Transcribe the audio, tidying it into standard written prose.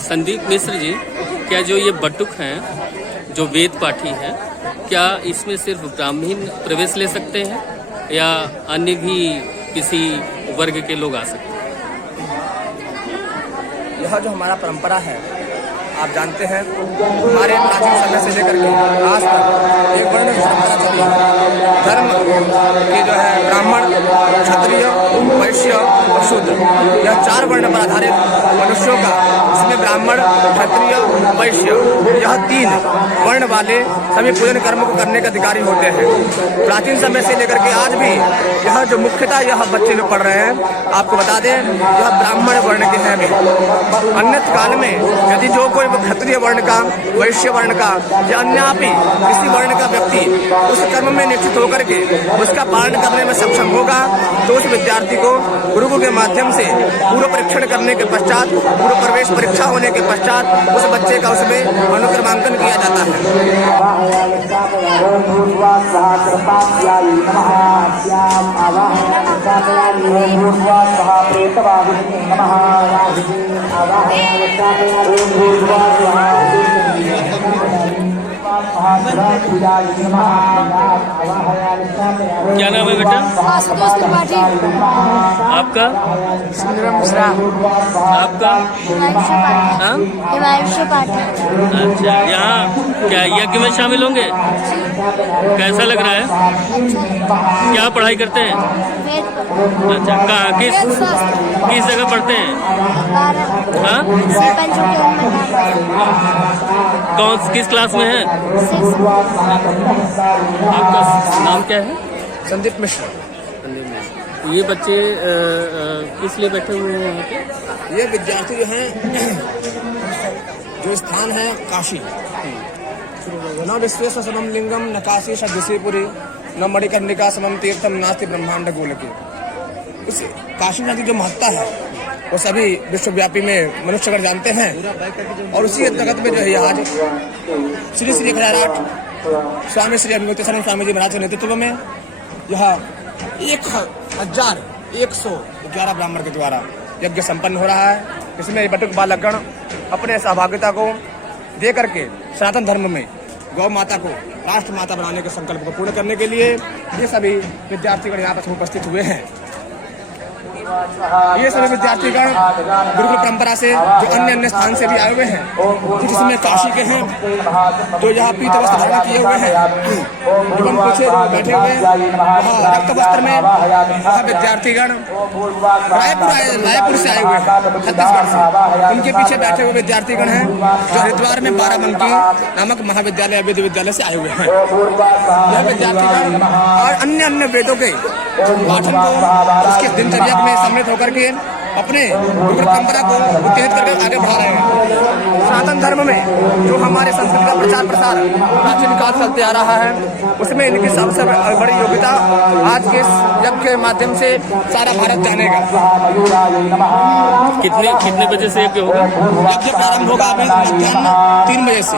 संदीप मिश्र जी, क्या जो ये बटुक हैं, जो वेद पाठी हैं, क्या इसमें सिर्फ ब्राह्मण प्रवेश ले सकते हैं या अन्य भी किसी वर्ग के लोग आ सकते हैं? यह जो हमारा परंपरा है, आप जानते हैं हमारे प्राचीन समय से लेकर के आज तक एक वर्ण की परंपरा चली है। धर्म के जो है ब्राह्मण, क्षत्रिय, वैश्य और शूद्र, यह 4 वर्ण पर आधारित मनुष्यों का, इसमें ब्राह्मण, क्षत्रिय, वैश्य, यह 3 वर्ण वाले सभी पूजन कर्म को करने के अधिकारी होते हैं। प्राचीन समय से लेकर के आज भी यह जो मुख्यतः यह बच्चे लोग पढ़ रहे हैं, आपको बता दें यह ब्राह्मण वर्ण के हैं भी। अन्य काल में यदि जो कोई क्षत्रिय वर्ण का, वैश्य वर्ण का या अन्य किसी वर्ण का व्यक्ति उस कर्म में निश्चित होकर के उसका पालन करने में सक्षम होगा, तो उस विद्यार्थी को गुरुकुल के माध्यम से पूर्व परीक्षण करने के पश्चात, पूर्व प्रवेश परीक्षा होने के पश्चात उस बच्चे का उसमें अनुक्रमांकन किया जाता है। क्या नाम है बेटा? आपका? आपका? हिमांशु पाठक। अच्छा, यहाँ क्या यज्ञ में शामिल होंगे? कैसा लग रहा है? क्या पढ़ाई करते हैं? अच्छा, कहाँ किस जगह पढ़ते हैं? हाँ? किस क्लास में है? आपका नाम क्या है? संदीप मिश्र। ये बच्चे किस लिए बैठे हुए हैं यहाँ पे? ये विद्यार्थी जो हैं, जो स्थान है काशी, न विश्वेश समम लिंगम न काशी सदृशीपुरी न मणिकर्णिका समम तीर्थम नास्ति ब्रह्मांड गोलके। इस काशी नदी जो महत्ता है वो सभी विश्वव्यापी में मनुष्यगण जानते हैं, और उसी अंतर्गत में जो है आज श्री श्री 1008 स्वामी श्री अभिमुक्तेश्वर स्वामी जी महाराज के नेतृत्व में यह 1111 ब्राह्मण के द्वारा यज्ञ संपन्न हो रहा है। इसमें बटुक बालकगण अपने सहभागिता को दे करके सनातन धर्म में गौ माता को राष्ट्र माता बनाने के संकल्प को पूर्ण करने के लिए ये सभी विद्यार्थीगण यहाँ पर उपस्थित हुए हैं। ये सभी विद्यार्थीगण गुरुकुल परंपरा से जो अन्य स्थान से भी आए हुए हैं, जिसमें काशी के हैं, जो यहाँ पीत वस्त्र धारण किए हुए हैं एवं पीछे जो बैठे हुए हैं वहाँ रक्त वस्त्र में, वह विद्यार्थीगण रायपुर से आए हुए हैं, छत्तीसगढ़ से। उनके पीछे बैठे हुए विद्यार्थीगण हैं जो हरिद्वार में बाराबंकी नामक महाविद्यालय वेद विद्यालय से आए हुए हैं। यह विद्यार्थीगण और अन्य वेदों के पाठन को उसके दिनचर्या में सम्मिलित होकर के अपने गुरुकुल परंपरा को उत्तेजित करके आगे बढ़ा रहे हैं। सनातन धर्म में जो हमारे संस्कृति का प्रचार प्रसार प्राचीन काल चलते आ रहा है, उसमें इनकी सबसे बड़ी योग्यता आज के यज्ञ के माध्यम से सारा भारत जानेगा। कितने बजे से यज्ञ होगा? यज्ञ प्रारंभ होगा अभी मध्याह्न 3 बजे से।